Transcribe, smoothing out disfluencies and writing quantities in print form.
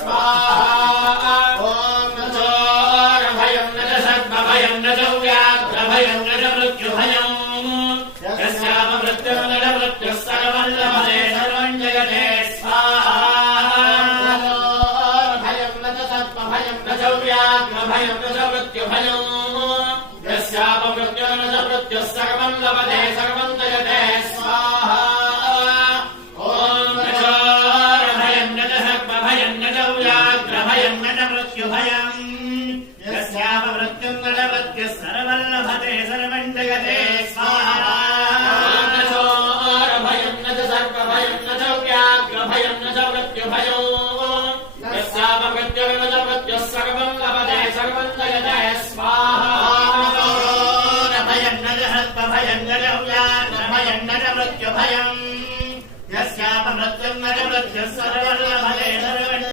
स्वाहा ओम न चोरभयं न च सर्पभयं न च व्याघ्रभयं न च मृत्युभयं यस्यापमृत्युं न च मृत्युः सर्वं लभते सर्वं जयते स्वाहा भयं न च सर्पभयं न च व्याघ्रभयं न च मृत्युभयं यस्यापमृत्युं न च मृत्युः सर्वं लभते सर्वं जयते स्वाहा ओम न चोरभयं न च सर्पभयं न च व्याघ्रभयं न च मृत्युभयं यस्यापमृत्युं न च मृत्युः सर्वं लभते सर्वं जयते स्वाहा ओम न चोरभयं न च सर्पभयं न च व्याघ्रभयं न च मृत्युभयं यस्यापमृत्युं न च मृत्युः सर्वं लभते सर्वं जयते स्वाहा भयं न च सर्पभयं न च व्याघ्रभयं न च मृत्युभयं यस्यापमृत्युं न च मृत्युः सर्वं लभते सर्वं